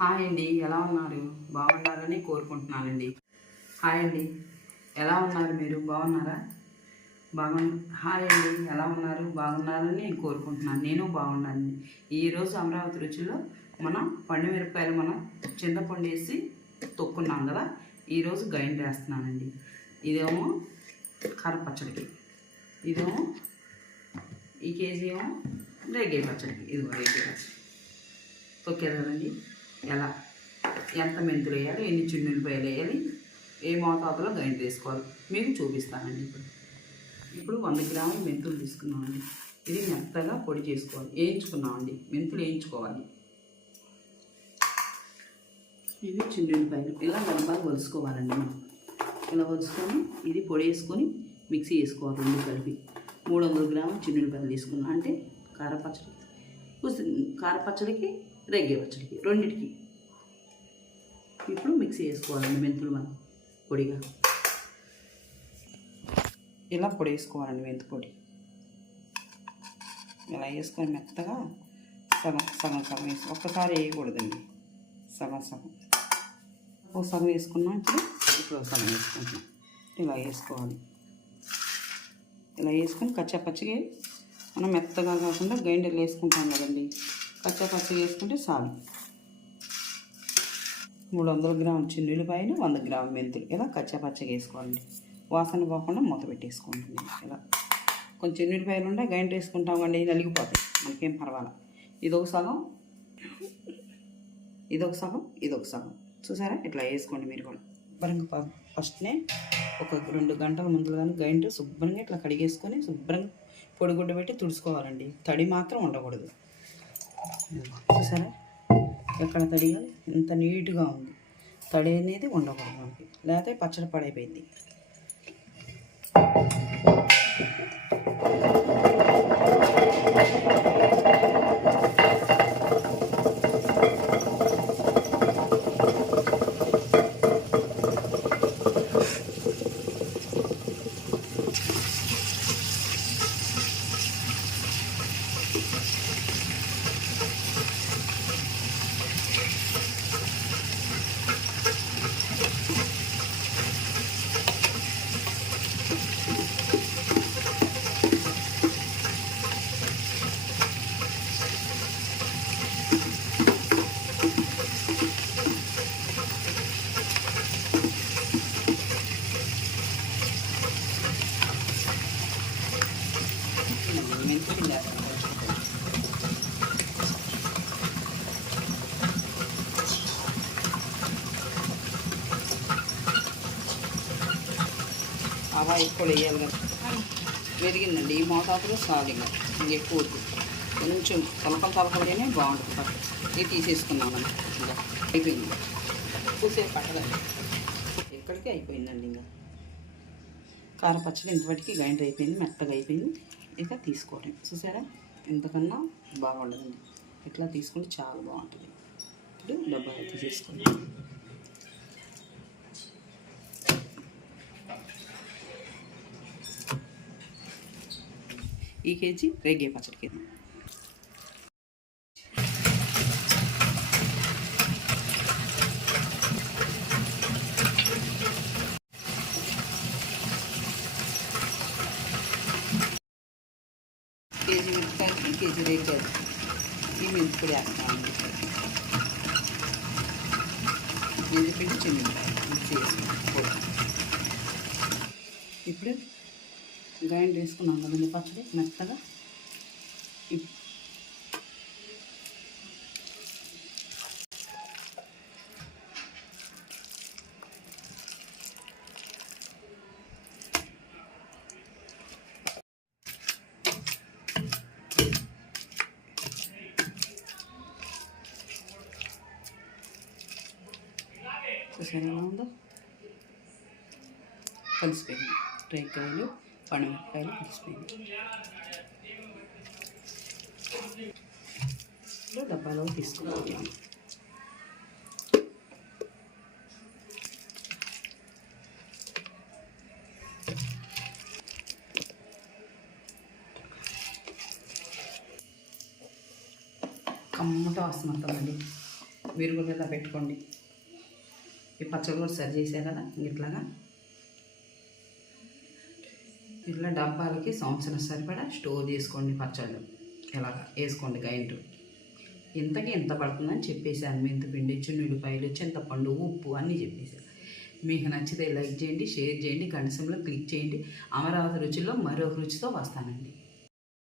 Hi అండి ఎలా ఉన్నారు? బాగున్నారని కోరుకుంటున్నానండి. హాయ్ అండి ఎలా ఉన్నారు మీరు? బాగున్నారా? బాగు హాయ్ అండి ఎలా ఉన్నారు? బాగున్నారని కోరుకుంటున్నాను. నేను బాగున్నానండి. ఈరోజు అమరావతి రుచిలో మనం పండు మిరపకాయలు మనం చింతపండు వేసి తొక్కున్నాం కదా ఈరోజు గైండ్ వేస్తున్నానండి ఇదేమో కర్ర ఇదేమో ఈ కేజీ ఏమో రేగే పచ్చడికి ఇదిగో రేగే పచ్చడి తొక్కారు కదండి ఎలా? ఎంత మెంతులు వేయాలి? ఎన్ని చిన్నులపాయలు వేయాలి? ఏ మోతాదులో గైండ్ వేసుకోవాలి మీకు చూపిస్తానండి ఇప్పుడు. ఇప్పుడు వంద గ్రాములు మెంతులు తీసుకున్నామండి. ఇది మెత్తగా పొడి చేసుకోవాలి. వేయించుకున్నామండి. మెంతులు వేయించుకోవాలి. ఇది చిన్నులపాయలు. ఇలా గడపాలు వలుసుకోవాలండి మనం. ఇలా వలుసుకొని ఇది పొడి వేసుకొని మిక్సీ వేసుకోవాలి రెండు కలిపి. మూడు వందల గ్రాములు చిన్నులపాయలు తీసుకున్నాం. అంటే కారపచ్చడి. కారపచ్చడికి రెగ్గే పచ్చడికి రెండింటికి. ఇప్పుడు మిక్సీ వేసుకోవాలండి మెంతులు మనం పొడిగా. ఇలా పొడి వేసుకోవాలండి మెంతు పొడి. ఇలా వేసుకొని మెత్తగా సగం సగం సగం వేసి ఒక్కసారి వేయకూడదండి. సగం సగం. ఓ సగం వేసుకున్నాం ఇప్పుడు ఇప్పుడు సగం వేసుకుంటున్నాం. ఇలా వేసుకోవాలి. ఇలా వేసుకొని కచ్చా పచ్చిగా మనం మెత్తగా కాకుండా గ్రైండర్లు వేసుకుంటాం కదండి. కచ్చా పచ్చ వేసుకుంటే చాలు. మూడు వందల గ్రాముల చిన్నులపాయలు వంద గ్రాముల మెంతులు. ఇలా కచ్చా పచ్చగా వేసుకోవాలండి వాసన పోకుండా మూత పెట్టేసుకోండి ఇలా కొంచెం చిన్నులపాయలు ఉంటే గంట వేసుకుంటామండి నలిగిపోతాయి. మనకేం పర్వాలా. ఇదొక సగం ఇదొక సగం ఇదొక సగం. చూసారా? ఇట్లా వేసుకోండి మీరు కూడా. శుభ్రంగా ఫ- ఫస్ట్నే ఒక రెండు గంటల ముందు కానీ గంట శుభ్రంగా ఇట్లా కడిగేసుకొని శుభ్రంగా పొడిగుడ్డ పెట్టి తుడుచుకోవాలండి. తడి మాత్రం ఉండకూడదు. చూసారా? ఎక్కడ తడియాలి? ఎంత నీట్గా ఉంది. తడి అనేది ఉండకూడదు మనకి. లేకపోతే పచ్చడి పడైపోయింది. మెంతి అలా ఎక్కువ వేయాలి కదా. పెరిగిందండి. ఈ మోతాదులో సాలిగా ఎక్కువ కొంచెం తలకలు తలకలుగానే బాగుంటుంది. ఇది తీసేసుకున్నామని ఇంకా అయిపోయింది. పూసేపు పట్టదండి ఎక్కడికి అయిపోయిందండి ఇంకా. కారపచ్చడి ఇంతవరకు గ్రైండర్ అయిపోయింది మెత్తగా అయిపోయింది. ఇక తీసుకోవటం చూసారా? ఇంతకన్నా బాగుండదండి. ఇట్లా తీసుకుంటే చాలా బాగుంటుంది. ఇప్పుడు డబ్బా అయితే తీసుకుంటాం ఈ కేజీ రేగే పచ్చడి కేజీ మిరపకాయలకి కేజీ రేట్ ఈ మెంతిపొడి వేస్తామండి మెంతిపిండి చిన్నకాయ మిక్సీ వేసుకున్నాం ఇప్పుడు గ్రైండ్ వేసుకున్నాం కదండి పచ్చడి మెత్తగా? చూసారా ఎలా ఉందో కలిసిపోయింది రేకాయలు పండుమిరపకాయలు కలిసిపోయింది డబ్బాలో తీసుకోవాలి కమ్మట వాసన వస్తుందండి మీరు కూడా ఇలా పెట్టుకోండి. ఈ పచ్చడి కూడా సరి చేసా కదా ఇట్లాగా. ఇట్లా డబ్బాలకి సంవత్సరం సరిపడా స్టోర్ చేసుకోండి పచ్చళ్ళు. ఎలా వేసుకోండి గైంటు ఇంతకి ఇంత పడుతుందని చెప్పేశాను. మెంతిపిండి చున్నుడిపాయలు చింతపండు ఉప్పు అన్నీ చెప్పేశాను. మీకు నచ్చితే లైక్ చేయండి షేర్ చేయండి కనీసంలో క్లిక్ చేయండి. అమరావతి రుచిలో మరొక రుచితో వస్తానండి.